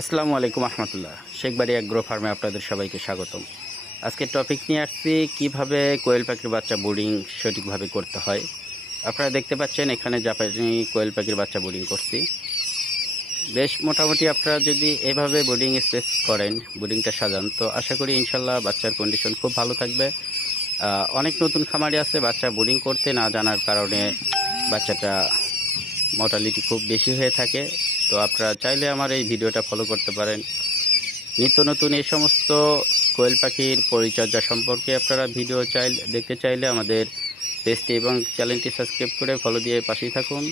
আসসালামু আলাইকুম রহমতুল্লাহ শেখবাড়ি অ্যাগ্রো ফার্মে আপনাদের সবাইকে স্বাগতম। আজকে টপিক নিয়ে আসছি, কীভাবে কোয়েল পাখির বাচ্চা বোর্ডিং সঠিকভাবে করতে হয়। আপনারা দেখতে পাচ্ছেন, এখানে জাপানি কোয়েল পাখির বাচ্চা বোর্ডিং করছি। বেশ মোটামুটি আপনারা যদি এভাবে বোর্ডিং স্পেস করেন বোর্ডিংটা সাজান, তো আশা করি ইনশাল্লাহ বাচ্চার কন্ডিশন খুব ভালো থাকবে। অনেক নতুন খামারি আছে, বাচ্চা বোর্ডিং করতে না জানার কারণে বাচ্চাটা মর্টালিটি খুব বেশি হয়ে থাকে। তো আপনারা চাইলে আমার এই ভিডিওটা ফলো করতে পারেন। নিত্য নতুন এই সমস্ত কোয়েল পাখির পরিচর্যা সম্পর্কে আপনারা ভিডিও চাইলে, দেখতে চাইলে আমাদের পেজটি এবং চ্যানেলটি সাবস্ক্রাইব করে ফলো দিয়ে পাশেই থাকুন।